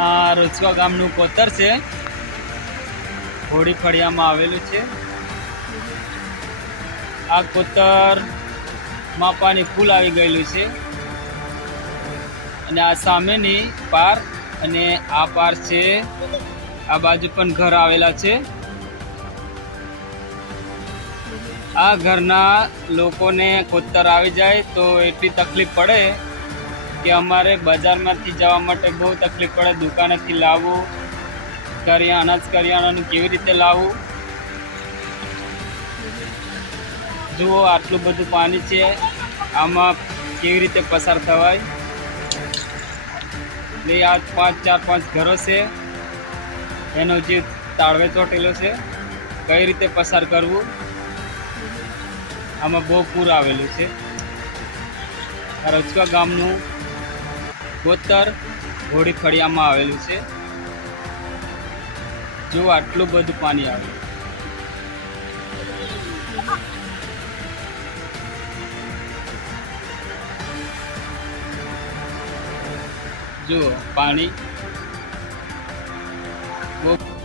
આ રોચકા ગામનું કોતર છે. હોળી ફળિયામાં આવેલું છે. આ કોતરમાં પાણી ફૂલ આવી ગયેલું છે. અને આ સામેની પાર અને આ પાર છે. આ બાજુ પણ ઘર આવેલા છે. આ ઘરના લોકોને કોતર આવી જાય તો એટલી તકલીફ પડે કે અમારે બજારમાંથી જવા માટે બહુ તકલીફ પડે, દુકાનેથી લાવવું કરિયા અનાજ કરિયાણાનું કેવી રીતે લાવવું? જુઓ, આટલું બધું પાણી છે, આમાં કેવી રીતે પસાર થવાય? એટલે આ પાંચ, ચાર, પાંચ ઘરો છે, એનો જે તાળવે ચોટેલો છે, કઈ રીતે પસાર કરવું? આમાં બહુ પૂર આવેલું છે. રજકા ગામનું કોતર ઘોડી ફળિયામાં આવેલું છે. જો આટલું બધું પાણી આવે. જુઓ પાણી બહુ